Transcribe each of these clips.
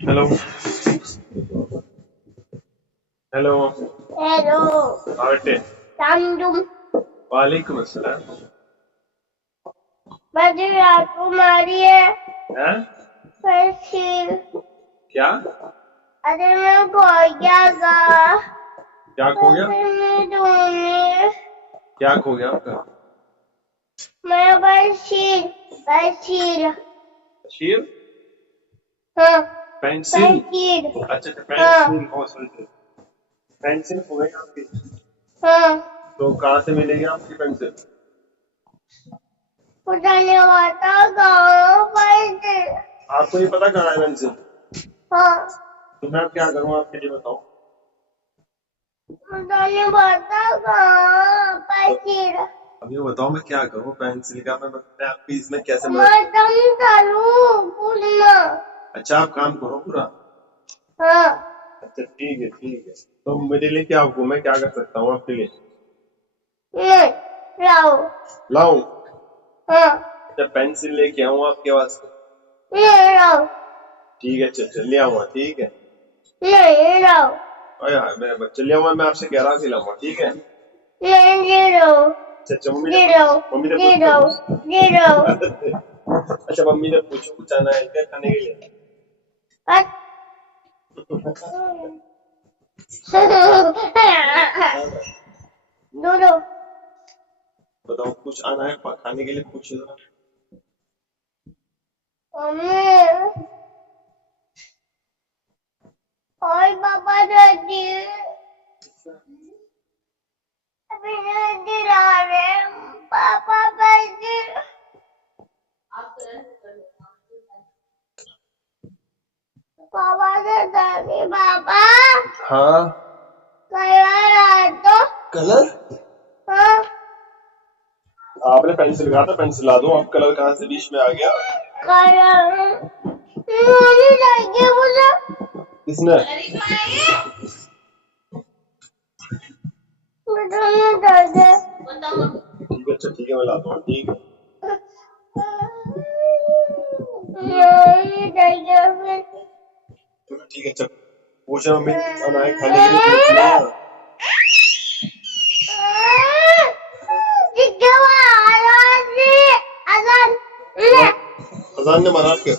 Hello hello. Hello हाँ बेटे। तुम वालेकुम अस्सलाम। मुझे राजकुमारी है हैं? फैसिल। क्या अरे मैं खो गया था क्या खो गया? फिर मैं ढूंढी क्या खो गया आपका? मैं फैसिल फैसिल। शीर? हाँ पेंसिल? फैसिल। अच्छा अच्छा, हाँ पेंसिल। ओ सॉरी, पेंसिल खो गई आपकी। हाँ तो कहाँ से मिलेगी आपकी पेंसिल? पुराने वाता गाँव फैसिल। आपको नहीं पता कहाँ है पेंसिल? हाँ तो मैं अब क्या करूँ आपके लिए बताओ। पुराने वाता गाँव तो फैसिल। अब ये बताओ मैं क्या करूँ पेंसिल का, मैं आपकी इसमें कैसे मदद मैं करूँ? तुम करूँ पूछना। अच्छा आप काम करो पूरा। हाँ अच्छा ठीक है ठीक है। तो मेरे लिए क्या आपको, मैं क्या कर सकता हूँ आपके लिए? नहीं लाओ। लाऊं? हाँ अच्छा पेंसिल लेके आऊँ आपके वास्ते? नहीं लाओ। ठीक है, चल चल ले आऊंगा, ठीक है। नहीं लाओ। अरे यार मैं बच्चे ले आऊंगा, मैं आपसे 11 से लाऊंगा, ठीक है। नहीं जीरो अच्छा अच्छा, जीरो मम्मी ने जीरो पूछो। जीरो। अच्छा मम्मी ने पूछो, कुछ आना है क्या खाने के लिए? दोनों बताओ कुछ आना है खाने के लिए, पूछ जरा। मम्मी और पापा दादी अभी नहीं दिला रहे। पापा दादी पापा से दादी पापा हाँ। कलर आ तो। कलर? हाँ आपने पेंसिल कहा था, पेंसिल ला दो, अब कलर कहाँ से बीच में आ गया? कलर मम्मी चाहिए मुझे। किसने? मुझे चाहिए। ठीक है अच्छा ठीक है, मैं ला दूंगा, ठीक है। मम्मी चाहिए फिर। चलो ठीक है, चल पूछना मम्मी ने कुछ आना है खाने के लिए, पूछना। अजान ने मना के,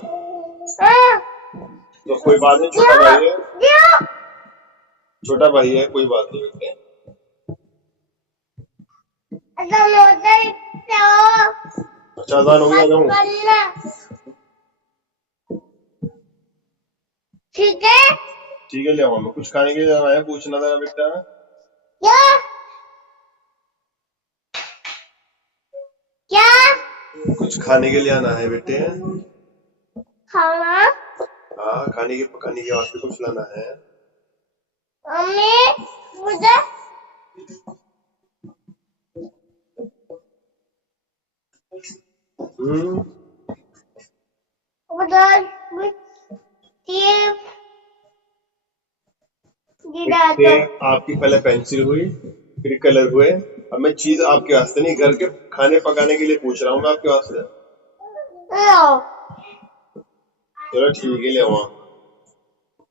तो कोई बात नहीं, छोटा भाई है, छोटा भाई है, कोई बात नहीं बेटे। अच्छा अजान हो गया, आ जाऊँ? ठीक है ठीक है ले आऊंगा मैं, कुछ खाने के लिए आना है, पूछना था बेटा। क्या क्या कुछ खाने के लिए आना है बेटे। खाना। हाँ खाने के पकाने के वास्ते कुछ लाना है। मम्मी मुझे हम्म। उधर ये गिरा देखते, दो। आपकी पहले पेंसिल हुई, फिर कलर हुए, अब मैं चीज आपके वास्ते नहीं, घर के खाने पकाने के लिए पूछ रहा हूँ मैं आपके वास्ते। लो चलो ठीक है ले आऊंगा।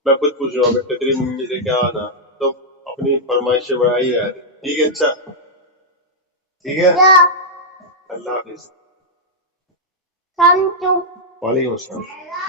मैं खुद पूछ रहा हूँ बेटे, तेरी मम्मी से क्या आना, तो अपनी फरमाइश बढ़ाई यार। ठीक है अच्छा, ठीक है। या अल्लाह हाफिज। समझू। वालेकुम अस्सलाम।